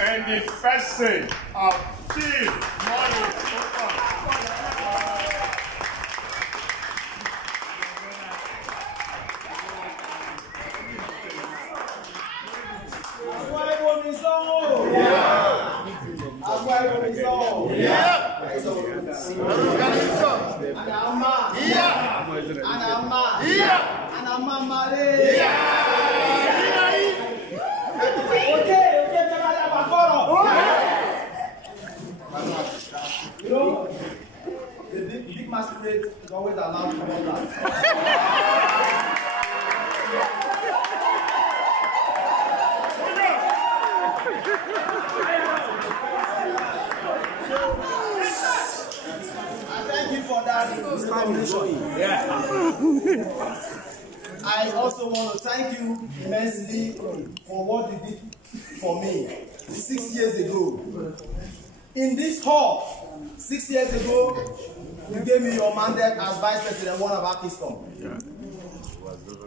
and the person of Chief Maurice. You know, the big masquerade is always allowed to come back. Thank you for that recognition. Yeah. I also want to thank you immensely for what you did for me 6 years ago. In this hall, 6 years ago, you gave me your mandate as Vice President one of Akiscom. Yeah.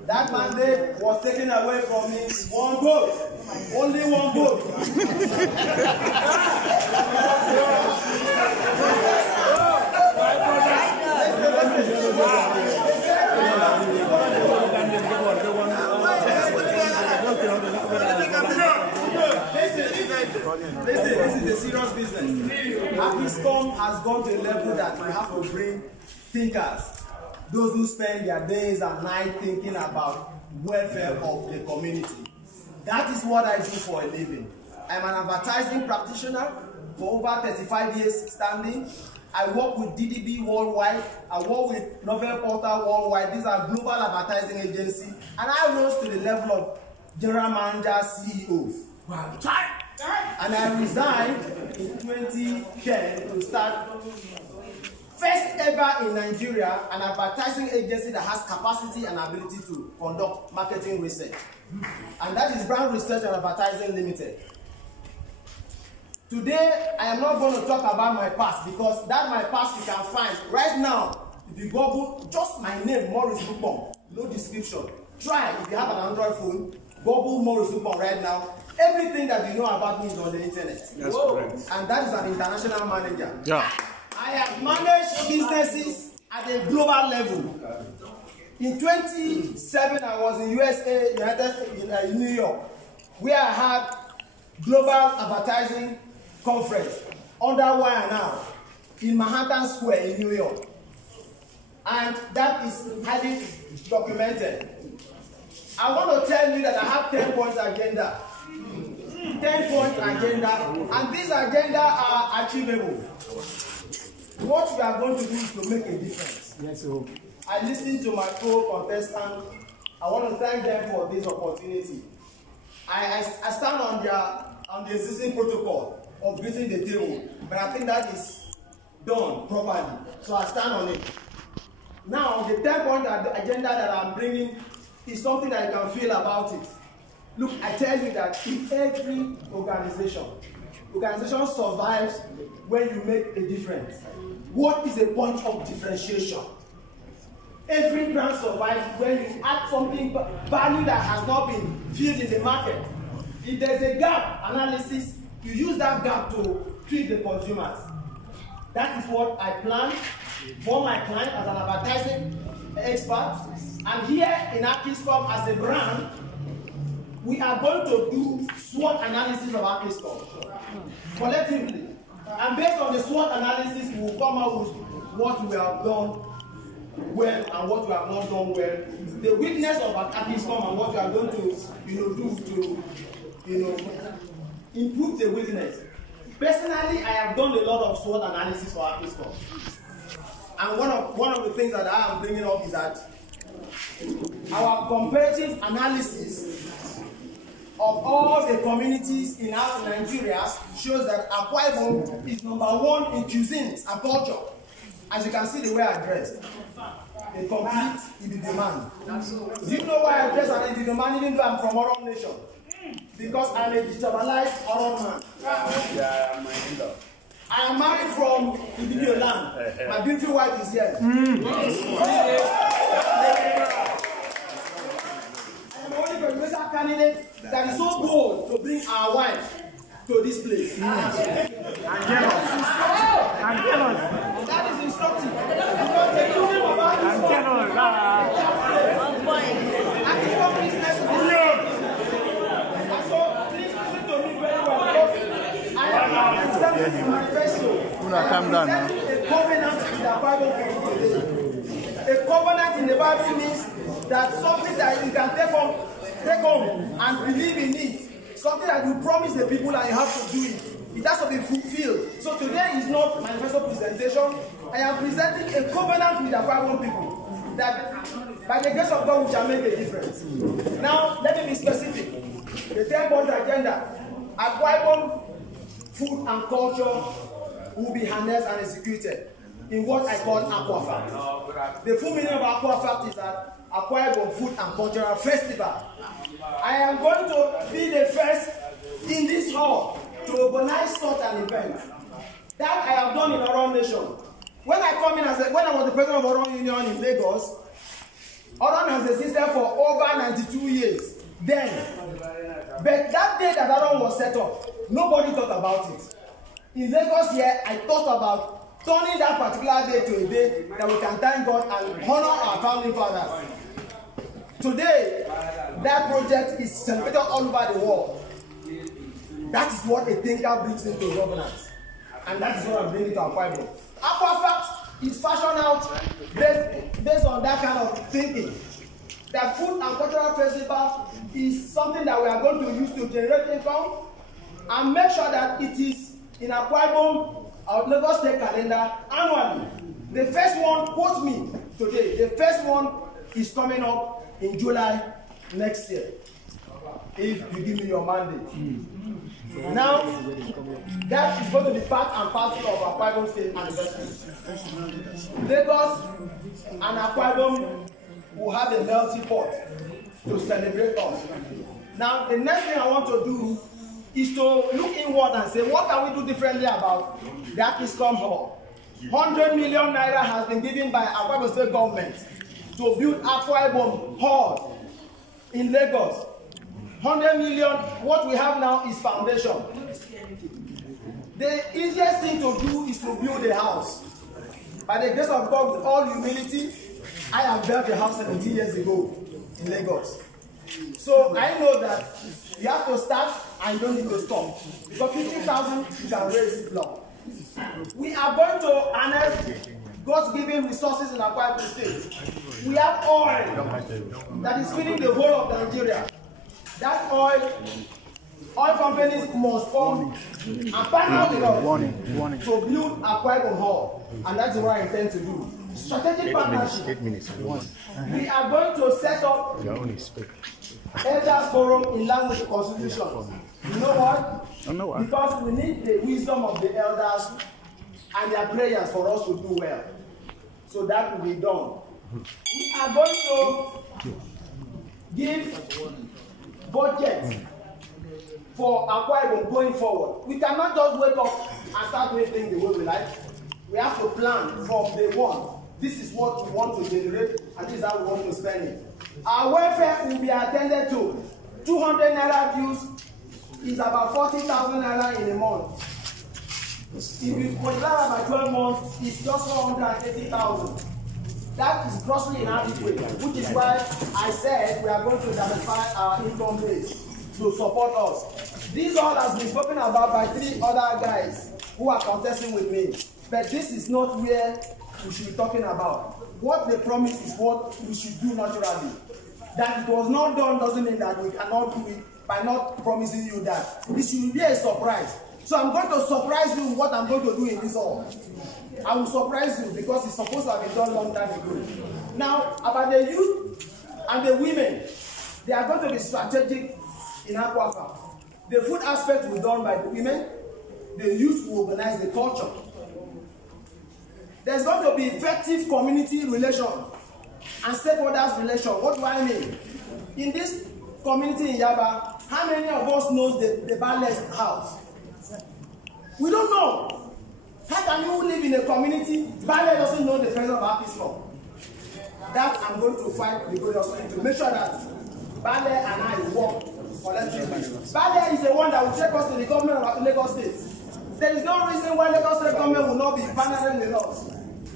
That mandate was taken away from me in one vote. Only one vote. Listen, this is a serious business. Akiscom has gone to a level that we have to bring thinkers, those who spend their days and nights thinking about welfare of the community. That is what I do for a living. I'm an advertising practitioner for over 35 years standing. I work with DDB worldwide. I work with Novel Portal worldwide. These are global advertising agencies. And I rose to the level of general manager, CEO. Wow. And I resigned in 2010 to start first ever in Nigeria an advertising agency that has capacity and ability to conduct marketing research. And that is Brand Research and Advertising Limited. Today, I am not going to talk about my past because that my past you can find right now. If you Google just my name, Maurice UKPONG, no description. Try if you have an Android phone, Google Maurice UKPONG right now. Everything that you know about me is on the internet. That's correct. And that is an international manager. Yeah. I have managed businesses at a global level. In 2007, I was in USA, in New York, where I had global advertising conference under Wire Now in Manhattan Square in New York. And that is highly documented. I want to tell you that I have 10 points agenda. 10-point agenda, and these agendas are achievable. What we are going to do is to make a difference. Yes, sir. I listened to my co-contestant. I want to thank them for this opportunity. I stand on the existing protocol of greeting the table, but I think that is done properly. So I stand on it. Now, the 10-point agenda that I'm bringing is something that you can feel about it. Look, I tell you that in every organization survives when you make a difference. What is a point of differentiation? Every brand survives when you add something value that has not been filled in the market. If there's a gap analysis, you use that gap to treat the consumers. That is what I plan for my client as an advertising expert. And here in Akiscom as a brand, we are going to do SWOT analysis of Akiscom collectively. And based on the SWOT analysis, we will come out with what we have done well and what we have not done well. The weakness of Akiscom and what we are going to do to improve the weakness. Personally, I have done a lot of SWOT analysis for Akiscom. And one of the things that I am bringing up is that our comparative analysis of all the communities in Nigeria shows that Akwa Ibom is #1 in cuisines and culture. As you can see the way I dressed. They compete in the demand. Do you know why I dress and in the demand even though I'm from Oron Nation? Because I'm a destabilized Oron man. Yeah, I'm I am married from Ibibio land. My beautiful wife is here. I am the only presidential candidate that is so bold to bring our wife to this place. And jealous. That is instructive. Because the reason about this Akiscom business is and so please listen to me very well. I am presenting a manifesto. Calm down now. A covenant in the Bible. A covenant in the Bible means that something that you can take home and believe in it. Something that you promise the people and you have to do it. It has to be fulfilled. So today is not manifesto presentation. I am presenting a covenant with the Bible people that by the grace of God we shall make a difference. Now let me be specific. The 10-point agenda. Akiscom food and culture will be harnessed and executed in what I call Aquafact. The full meaning of Aquafact is that Akiscom Food and Cultural Festival. I am going to be the first in this hall to organize such an event. That I have done in Oron Nation. When I come in when I was the president of Oron Union in Lagos, Oron has existed for over 92 years. Then, but that day that Oron was set up, nobody thought about it. In Lagos here, I thought about turning that particular day to a day that we can thank God and honor our founding fathers. Today, that project is celebrated all over the world. That is what a thinker brings into governance. And that is what I'm bringing to Akiscom. Aquafact is fashioned out based on that kind of thinking. That food and cultural festival is something that we are going to use to generate income and make sure that it is in Akiscom, our Lagos State calendar annually. The first one, quote me today, the first one is coming up in July next year, if you give me your mandate. Now, that is going to be part and parcel of our Akiscom State anniversary. Lagos and Akiscom will have a melting pot to celebrate us. Now, the next thing I want to do is to look inward and say, what can we do differently about the Akiscom Hall? 100 million naira has been given by Akiscom State government to build Akiscom Hall in Lagos. 100 million, what we have now is foundation. The easiest thing to do is to build a house. By the grace of God, with all humility, I have built a house 17 years ago in Lagos. So I know that you have to start and you don't need to stop. Because 50,000 you can raise block. We are going to harness God's given resources in Akiscom State. We have oil that is feeding the whole of Nigeria. That oil companies must come and partner with us to build Akiscom Hall. And that's what I intend to do. Strategic partnership. 8 minutes. We are going to set up Elders Forum in line with the Constitution. You know what? Because we need the wisdom of the elders and their prayers for us to do well. So that will be done. We are going to give budget for Akiscom going forward. We cannot just wake up and start doing things the way we like. We have to plan from day one. This is what we want to generate, and this is how we want to spend it. Our welfare will be attended to. 200 naira dues is about 40,000 naira in a month. If you multiply by 12 months, it's just 480,000. That is grossly inadequate, which is why I said we are going to diversify our income base to support us. This all has been spoken about by 3 other guys who are contesting with me. But this is not where we should be talking about. What they promise is what we should do naturally. That it was not done doesn't mean that we cannot do it by not promising you that. This should be a surprise. So I'm going to surprise you with what I'm going to do in this hall. I will surprise you because it's supposed to have been done a long time ago. Now, about the youth and the women, they are going to be strategic in Aquafact. The food aspect will be done by the women. The youth will organize the culture. There's going to be effective community relation and stakeholders relation. What do I mean? In this community in Yaba, how many of us knows the Ballet's house? We don't know. How can you live in a community, Ballet doesn't know the presence of Akiscom? That I'm going to fight the good to make sure that Ballet and I work Barrier is the one that will take us to the government of Lagos State. There is no reason why Lagos State government will not be partnering with us.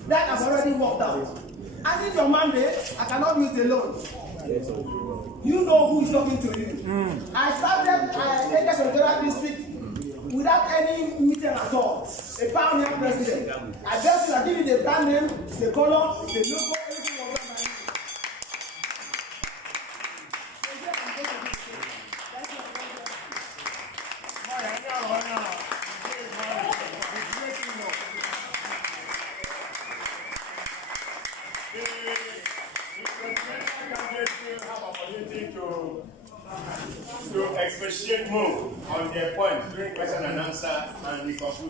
That has already worked out. I need your mandate. I cannot do it alone. You know who is talking to you. I started Akiscom district without any meeting at all. A pioneer president. I just give you the brand name, the color, the logo, everything was done by me. To expatiate more on their point during question and answer and the conclusion.